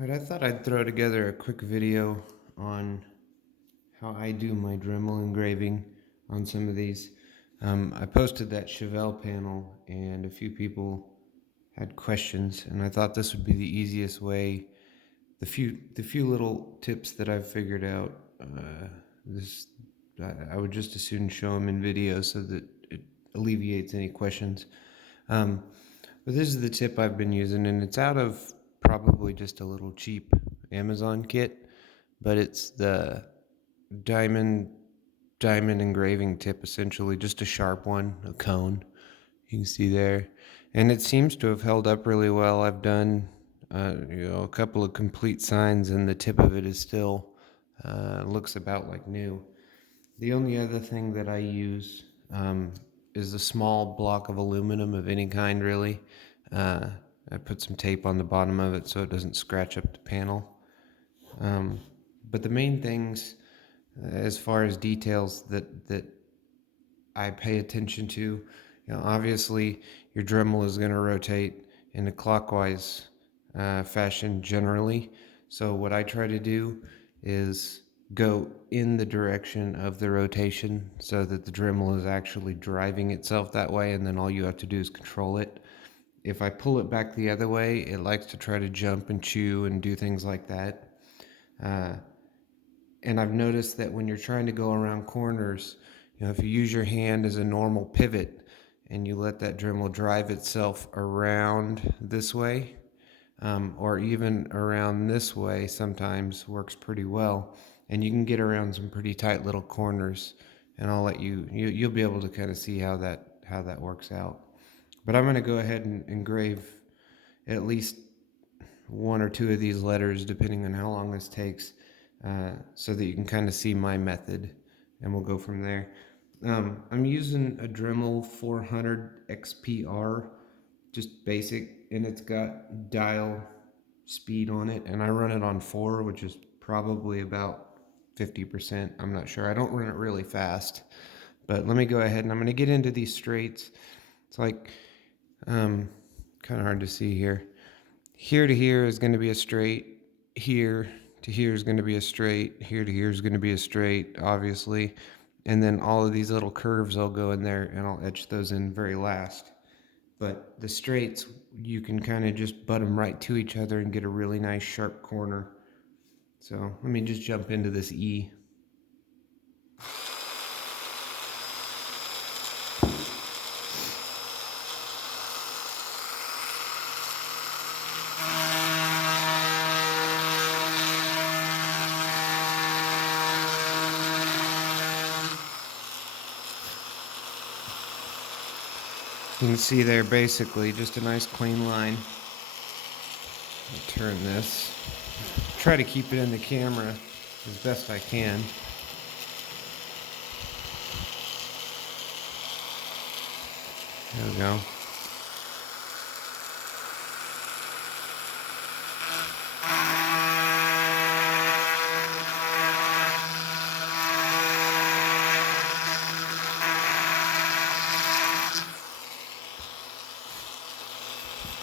Alright, I thought I'd throw together a quick video on how I do my Dremel engraving on some of these. I posted that Chevelle panel and a few people had questions, and I thought this would be the easiest way. The few little tips that I've figured out, this I would just as soon show them in video so that it alleviates any questions. But this is the tip I've been using, and it's out of probably just a little cheap Amazon kit, but it's the diamond diamond engraving tip, essentially just a sharp one, a cone. You can see there, and it seems to have held up really well. I've done a couple of complete signs, and the tip of it is still looks about like new. The only other thing that I use is a small block of aluminum of any kind, really. Uh, I put some tape on the bottom of it so it doesn't scratch up the panel. But the main things, as far as details that I pay attention to, obviously your Dremel is going to rotate in a clockwise fashion generally. So what I try to do is go in the direction of the rotation so that the Dremel is actually driving itself that way, and then all you have to do is control it. If I pull it back the other way, it likes to try to jump and chew and do things like that. And I've noticed that when you're trying to go around corners, if you use your hand as a normal pivot and you let that Dremel drive itself around this way, or even around this way, sometimes works pretty well. And you can get around some pretty tight little corners, and I'll let you'll be able to kind of see how that works out. But I'm going to go ahead and engrave at least one or two of these letters, depending on how long this takes, so that you can kind of see my method, and we'll go from there. I'm using a Dremel 400 XPR, just basic, and it's got dial speed on it, and I run it on 4, which is probably about 50%. I'm not sure. I don't run it really fast, but let me go ahead and I'm going to get into these straights. It's like kind of hard to see here. Here to here is going to be a straight. Here to here is going to be a straight. Here to here is going to be a straight, obviously. And then all of these little curves, I'll go in there and I'll etch those in very last. But the straights, you can kind of just butt them right to each other and get a really nice sharp corner. So let me just jump into this E. You can see there basically just a nice clean line. I'll turn this. Try to keep it in the camera as best I can. There we go.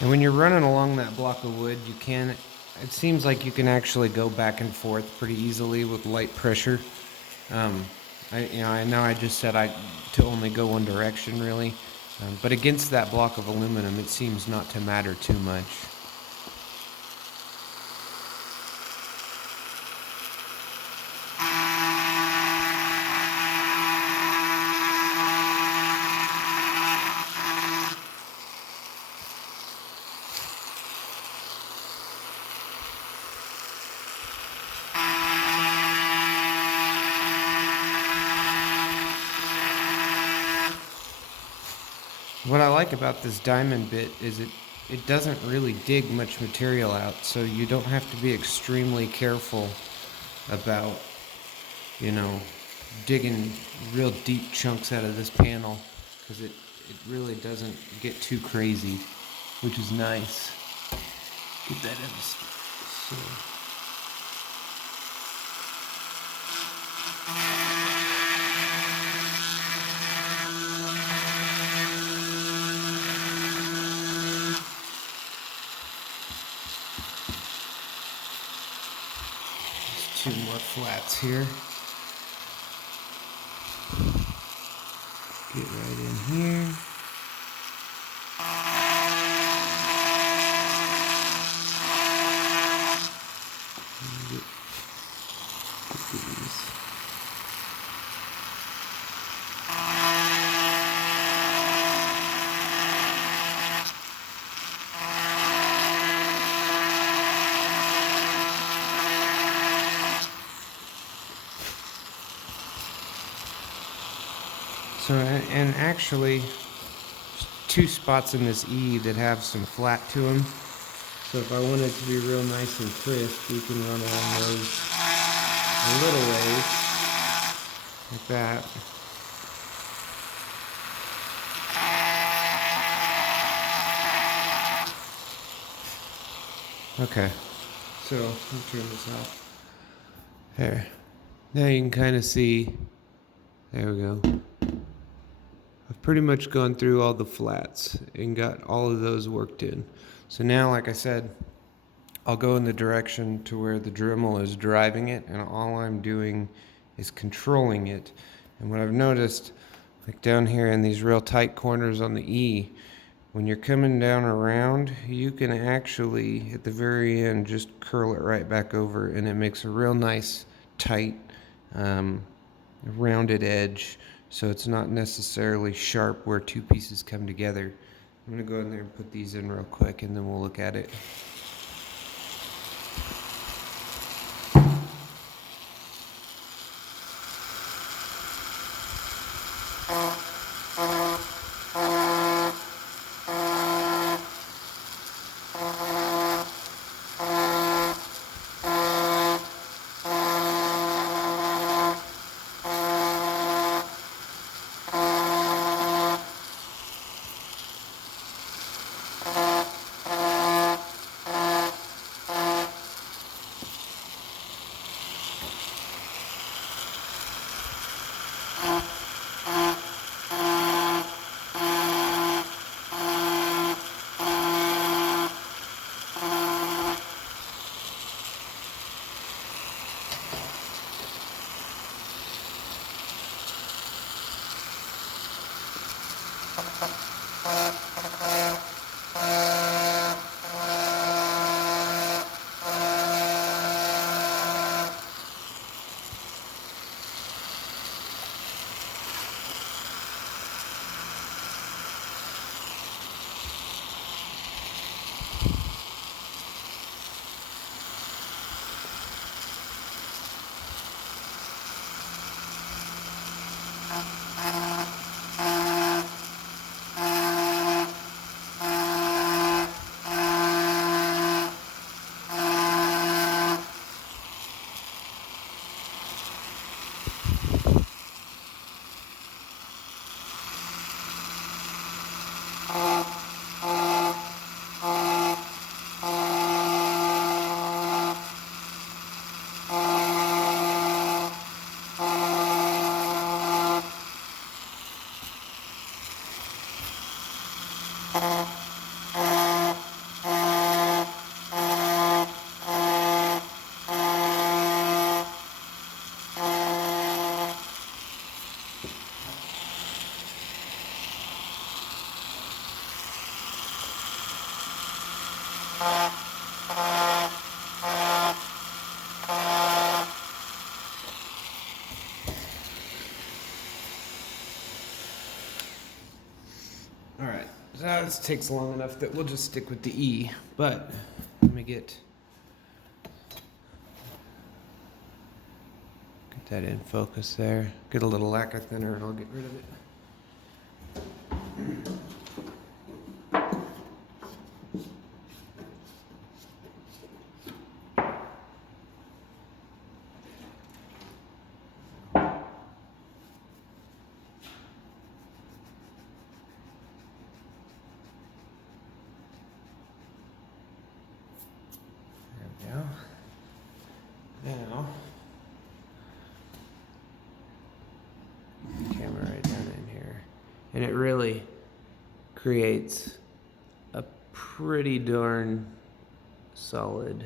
And when you're running along that block of wood, it seems like you can actually go back and forth pretty easily with light pressure. I know I just said to only go one direction really, but against that block of aluminum, it seems not to matter too much. What I like about this diamond bit is it doesn't really dig much material out, so you don't have to be extremely careful about, digging real deep chunks out of this panel, because it really doesn't get too crazy, which is nice. Get that in. So. 2 more flats here. Get right in here. Get these. So, and actually, 2 spots in this E that have some flat to them. So if I want it to be real nice and crisp, you can run along those a little ways, like that. Okay, so let me turn this off. There. Now you can kind of see, there we go. I've pretty much gone through all the flats and got all of those worked in. So now, like I said, I'll go in the direction to where the Dremel is driving it, and all I'm doing is controlling it. And what I've noticed, like down here in these real tight corners on the E, when you're coming down around, you can actually, at the very end, just curl it right back over, and it makes a real nice, tight, rounded edge, so it's not necessarily sharp where 2 pieces come together. I'm going to go in there and put these in real quick, and then we'll look at it. Alright, so this takes long enough that we'll just stick with the E, but let me get that in focus there. Get a little lacquer thinner and I'll get rid of it. Now, camera right down in here. And it really creates a pretty darn solid